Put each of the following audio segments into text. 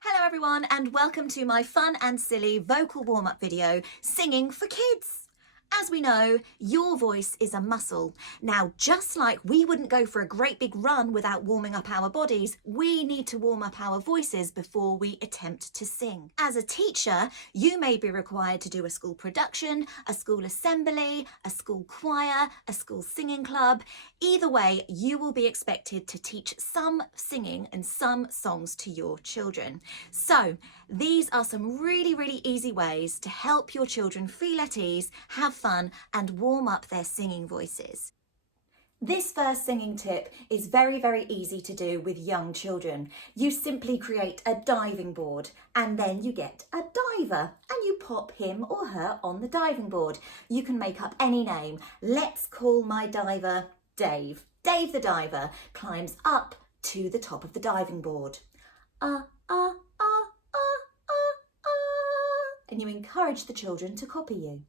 Hello everyone and welcome to my fun and silly vocal warm-up video, Singing for Kids. As we know, your voice is a muscle. Now, just like we wouldn't go for a great big run without warming up our bodies, we need to warm up our voices before we attempt to sing. As a teacher, you may be required to do a school production, a school assembly, a school choir, a school singing club. Either way, you will be expected to teach some singing and some songs to your children. So, these are some really easy ways to help your children feel at ease, have fun and warm up their singing voices. This first singing tip is very easy to do with young children. You simply create a diving board and then you get a diver and you pop him or her on the diving board. You can make up any name. Let's call my diver Dave. Dave the diver climbs up to the top of the diving board. And you encourage the children to copy you.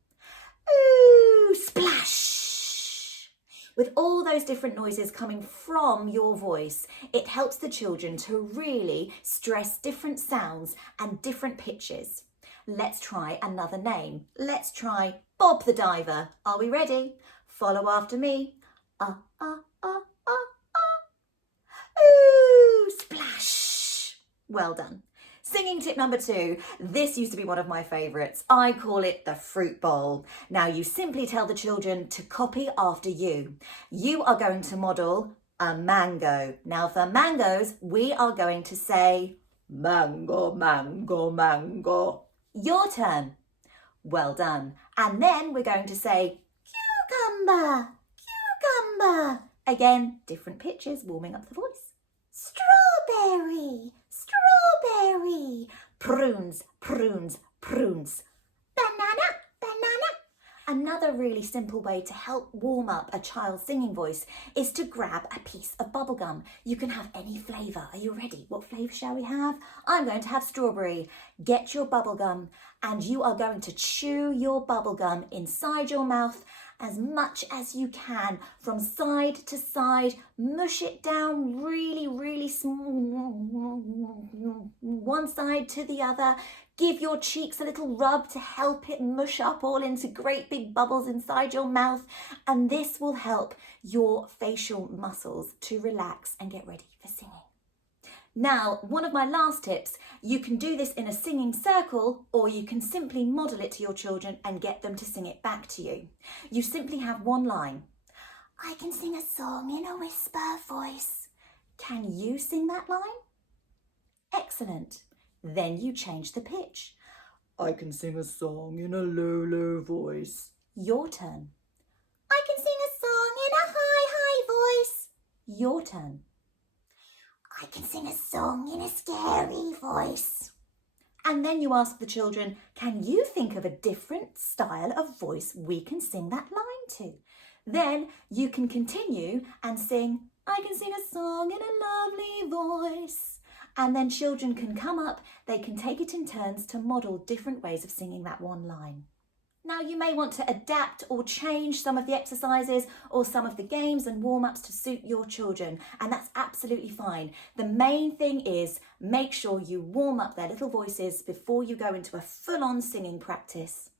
Ooh, splash! With all those different noises coming from your voice, it helps the children to really stress different sounds and different pitches. Let's try another name. Let's try Bob the Diver. Are we ready? Follow after me. Ooh, splash! Well done. Singing tip number 2, this used to be one of my favourites. I call it the fruit bowl. Now you simply tell the children to copy after you. You are going to model a mango. Now for mangoes, we are going to say mango, mango, mango. Your turn. Well done. And then we're going to say cucumber, cucumber. Again, different pitches, warming up the voice. Strawberry, strawberry. Prunes, prunes, prunes. Banana, banana. Another really simple way to help warm up a child's singing voice is to grab a piece of bubblegum. You can have any flavour. Are you ready? What flavour shall we have? I'm going to have strawberry. Get your bubblegum and you are going to chew your bubblegum inside your mouth as much as you can, from side to side. Mush it down really small, one side to the other. Give your cheeks a little rub to help it mush up all into great big bubbles inside your mouth, and this will help your facial muscles to relax and get ready for singing. Now, one of my last tips, you can do this in a singing circle or you can simply model it to your children and get them to sing it back to you. You simply have one line. I can sing a song in a whisper voice. Can you sing that line? Excellent. Then you change the pitch. I can sing a song in a low voice. Your turn. I can sing a song in a high voice. Your turn. I can sing a song in a scary voice. And then you ask the children, can you think of a different style of voice we can sing that line to? Then you can continue and sing, I can sing a song in a lovely voice. And then children can come up, they can take it in turns to model different ways of singing that one line. Now you may want to adapt or change some of the exercises or some of the games and warm-ups to suit your children, and that's absolutely fine. The main thing is make sure you warm up their little voices before you go into a full-on singing practice.